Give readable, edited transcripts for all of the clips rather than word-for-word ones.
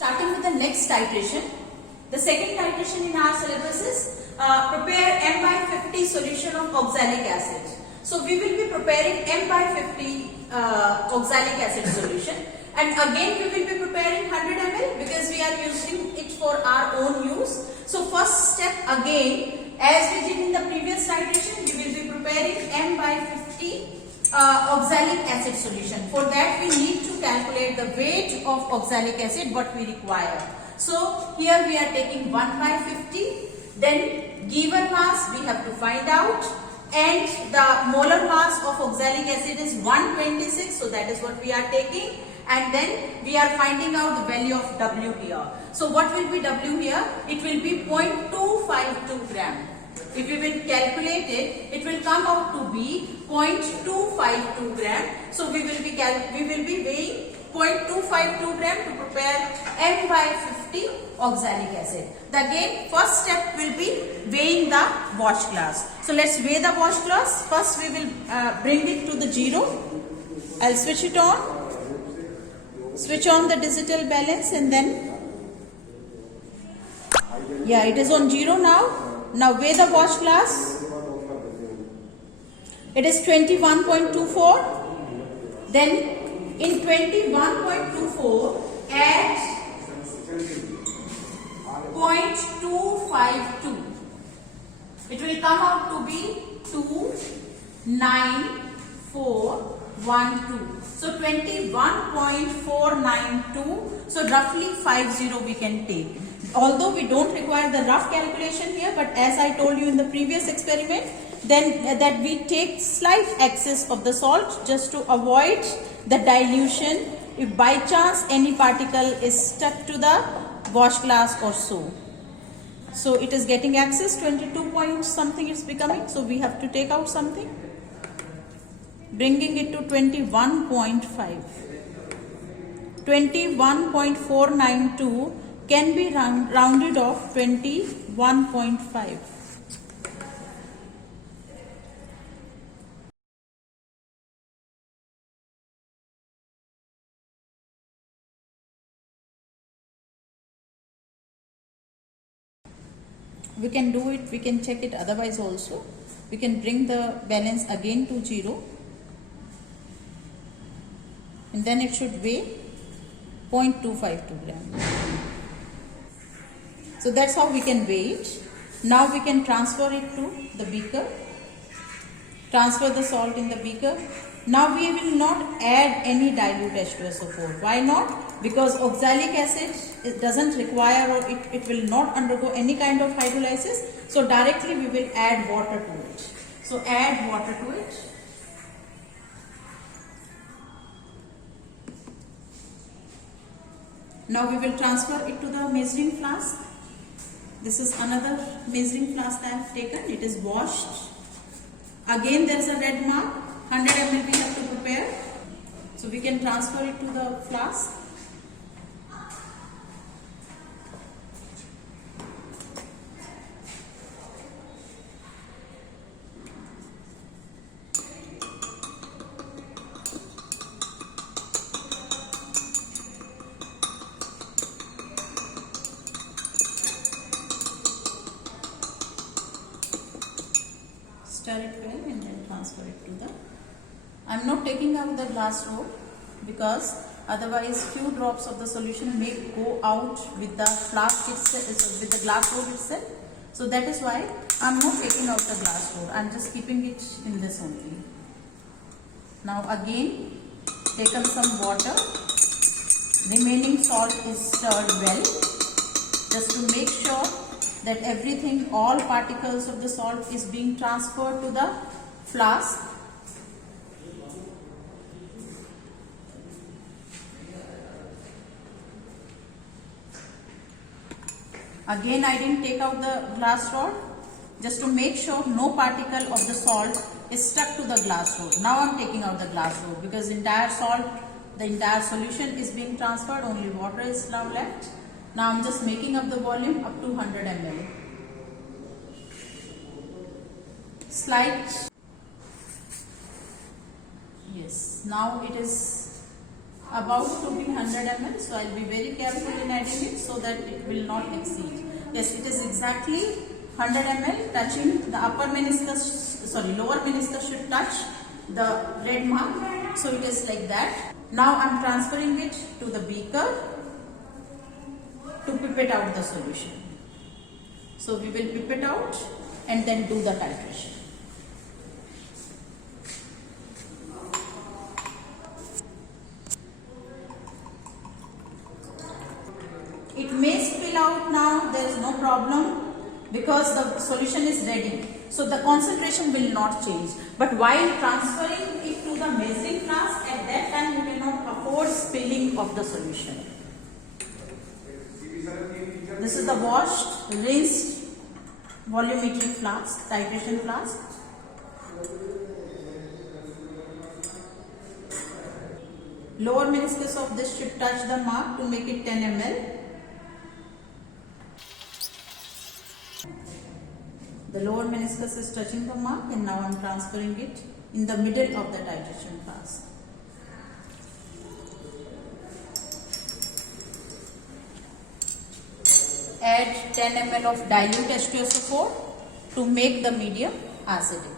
Starting with the next titration. The second titration in our syllabus is prepare M by 50 solution of oxalic acid. So we will be preparing M by 50 oxalic acid solution, and again we will be preparing 100 ml because we are using it for our own use. So first step again, as we did in the previous titration, we will be preparing M by 50 oxalic acid solution. For that we need to calculate the weight of oxalic acid what we require. So here we are taking 1 by 50, then given mass we have to find out, and the molar mass of oxalic acid is 126, so that is what we are taking, and then we are finding out the value of W here. So what will be W here? It will be 0.252 gram. If we will calculate it, it will come out to be 0.252 gram. So we will be weighing 0.252 gram to prepare M by 50 oxalic acid. Again, first step will be weighing the wash glass. So let's weigh the wash glass. First we will bring it to the 0. I'll switch it on. Switch on the digital balance, and then it is on 0 now. Now weigh the wash glass. It is 21.24. Then in 21.24 add 0.252. It will come out to be 29412. So 21.492. So roughly 50 we can take. Although we don't require the rough calculation here, but as I told you in the previous experiment, then that we take slight excess of the salt just to avoid the dilution if by chance any particle is stuck to the wash glass or so. So it is getting excess, 22 point something it's becoming, so we have to take out something, bringing it to 21.5. 21.492 can be rounded off 21.5. We can do it, we can check it otherwise also. We can bring the balance again to 0, and then it should weigh 0.252 gram. So that's how we can weigh it. Now we can transfer it to the beaker. Transfer the salt in the beaker. Now we will not add any dilute H2SO4. Why not? Because oxalic acid, it doesn't require, or it will not undergo any kind of hydrolysis. So directly we will add water to it. So add water to it. Now we will transfer it to the measuring flask. This is another measuring flask I have taken. It is washed. Again there is a red mark. 100 ml we have to prepare. So we can transfer it to the flask. Stir it well and then transfer it to the. I am not taking out the glass rod because otherwise few drops of the solution may go out with the flask itself, with the glass rod itself. So that is why I am not taking out the glass rod. I am just keeping it in this only. Now again taken some water. Remaining salt is stirred well just to make sure that everything, all particles of the salt is being transferred to the flask. Again I didn't take out the glass rod just to make sure no particle of the salt is stuck to the glass rod. Now I am taking out the glass rod because the entire solution is being transferred, only water is now left. Now I am just making up the volume up to 100 ml. Slight, yes, now it is about to be 100 ml, so I'll be very careful in adding it so that it will not exceed. Yes, it is exactly 100 ml, touching the upper meniscus, sorry, lower meniscus should touch the red mark, so it is like that. Now I am transferring it to the beaker to pipette out the solution. So we will pipette out and then do the titration. It may spill out now, there is no problem because the solution is ready. So the concentration will not change. But while transferring it to the measuring flask, at that time you will not afford spilling of the solution. This is the washed, rinsed volumetric flask, titration flask. Lower meniscus of this should touch the mark to make it 10 ml. The lower meniscus is touching the mark, and now I am transferring it in the middle of the titration flask. Add 10 ml of dilute H2SO4 to make the medium acidic.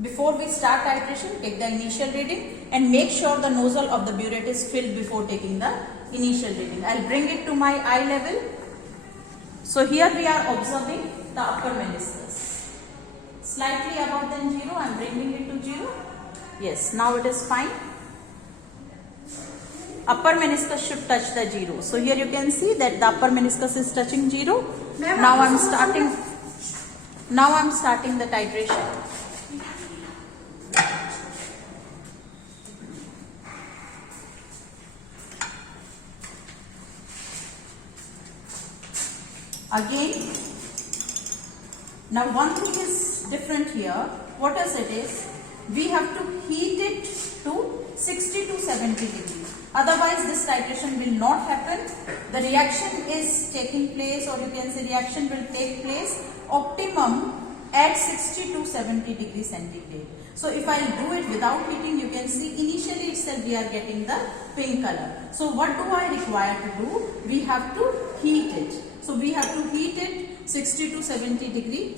Before we start titration, take the initial reading and make sure the nozzle of the burette is filled before taking the initial reading. I will bring it to my eye level. So here we are observing the upper meniscus. Slightly above than 0, I am bringing it to 0. Yes, now it is fine. Upper meniscus should touch the 0. So here you can see that the upper meniscus is touching 0. Now I am starting the titration. Again, now one thing is different here. What is it is? We have to heat it to 60 to 70 degrees. Otherwise, this titration will not happen. The reaction is taking place, or you can say reaction will take place optimum at 60 to 70 degrees centigrade. So if I do it without heating, you can see initially itself we are getting the pink color. So what do I require to do? We have to heat it. So we have to heat it 60 to 70 degree.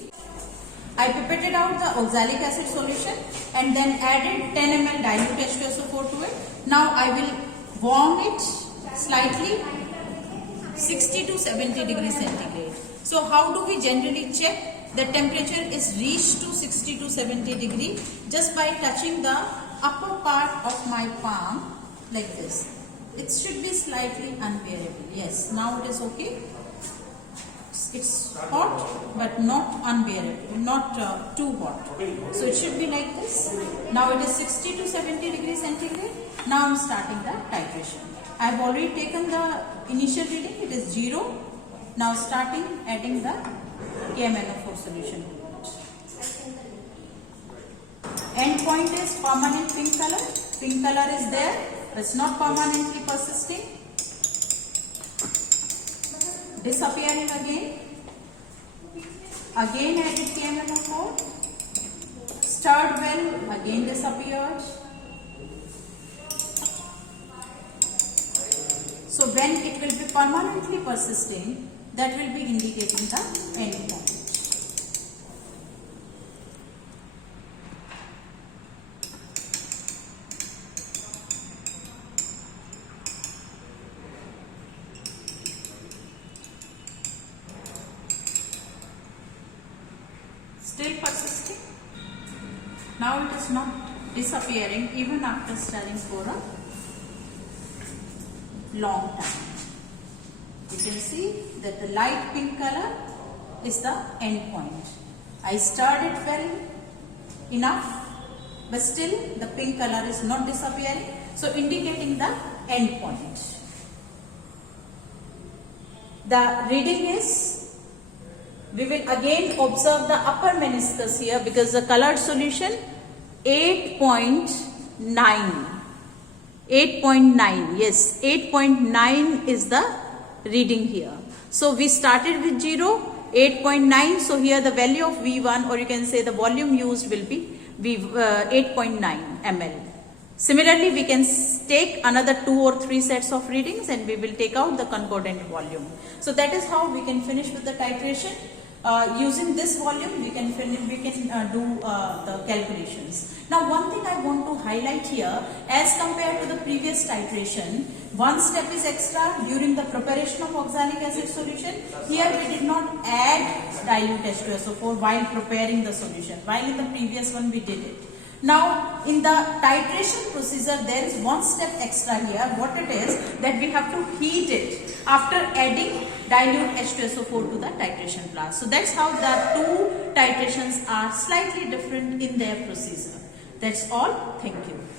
I pipetted out the oxalic acid solution and then added 10 ml dilute H2SO4 to it. Now I will warm it slightly 60 to 70 degrees centigrade. So how do we generally check the temperature is reached to 60 to 70 degree? Just by touching the upper part of my palm like this. It should be slightly unbearable. Yes, now it is okay. It's hot but not unbearable, not too hot. So it should be like this. Now it is 60 to 70 degrees centigrade. Now I am starting the titration. I have already taken the initial reading, it is 0. Now starting adding the KMnO4 solution to it. End point is permanent pink color. Pink color is there, it's not permanently persisting. Disappearing again. Again added KMnO4. Stirred well, again disappeared. So when it will be permanently persisting, that will be indicating the end point. Still persisting. Now it is not disappearing even after stirring for a long time. You can see that the light pink color is the end point. I stirred it well enough, but still the pink color is not disappearing, so indicating the end point. The reading is, we will again observe the upper meniscus here because the colored solution 8.9. 8.9, yes, 8.9 is the reading here. So we started with 0, 8.9. So here the value of V1, or you can say the volume used, will be 8.9 ml. Similarly, we can take another 2 or 3 sets of readings and we will take out the concordant volume. So that is how we can finish with the titration. Using this volume, we can do the calculations. Now, one thing I want to highlight here, as compared to the previous titration, one step is extra during the preparation of oxalic acid solution. Here we did not add dilute H2SO4 while preparing the solution, while in the previous one we did it. Now, in the titration procedure, there is one step extra here. What it is, that we have to heat it after adding dilute H2SO4 to the titration flask. So that's how the two titrations are slightly different in their procedure. That's all. Thank you.